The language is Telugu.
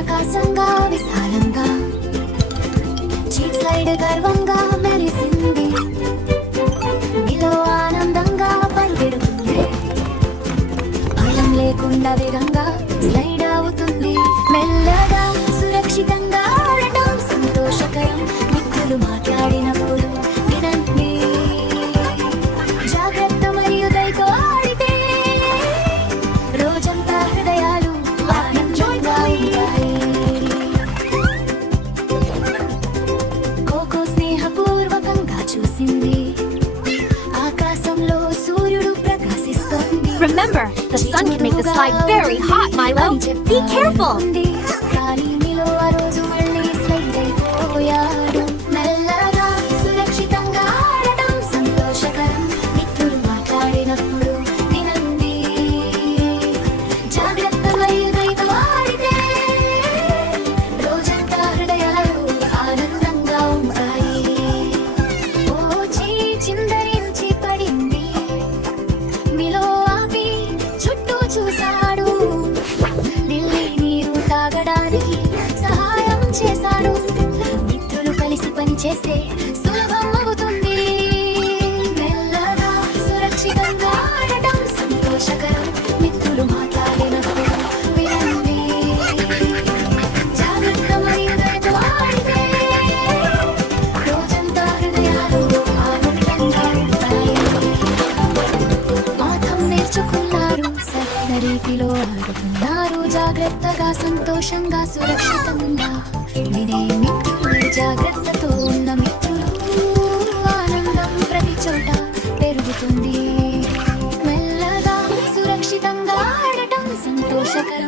ప్రకాశంగా విశాలంగా చీట్ స్లైడ్ గర్వంగా మెరిసింది. నీలో ఆనందంగా పరిగెడుతుంది. భయం లేకుండా వేగంగా స్లైడ్ అవుతుంది. మెల్లగా సురక్షితంగా ఆడటం సంతోషకరం. మిత్రులు మాట్లాడినప్పుడు వినండి. జాగ్రత్త మరియు దయతో ఆడితే రోజంతా హృదయాలు ఆనందంగా ఉంటాయి. కోకో స్నేహపూర్వకంగా చూసింది. ఆకాశంలో సూర్యుడు ప్రకాశిస్తోంది. Remember, the sun can make the slide very hot, Milo. Be careful. కానీ మీలో ఆ రోజు మళ్ళీ స్లైడ్ అయిపోయాడు. మెల్లగా సురక్షితంగా ఆడటం సంతోషకరం. మిత్రులు మాట్లాడినప్పుడు వినండి. జాగ్రత్త మరియు దయతో ఆడితే రోజంతా హృదయాలు ఆనందంగా ఉంటాయి. ఓ చిందరించి పడింది. మీలో ఆపి చుట్టూ చూశాడు. ఢిల్లీ నీరు తాగడానికి సహాయం చేశాడు. మిత్రులు కలిసి పనిచేస్తే సులభం అవుతుంది. మెల్లగా సురక్షితంగా ఆడటం సంతోషకరం. మిత్రులు మాట్లాడినప్పుడు వినండి. జాగ్రత్త మరియు దయతో ఆడితే రోజంతా హృదయాలు ఆనందంగా ఉంటాయి. పాఠం నేర్చుకున్నారు. సరైన రీతిలో ఆడుతున్నారు. జాగ్రత్తగా సంతోషంగా సురక్షితంగా వినే మిత్రులు. జాగ్రత్తతో ఉన్న మిత్రులు. ఆనందం ప్రతి చోట పెరుగుతుంది. మెల్లగా సురక్షితంగా ఆడటం సంతోషకరం.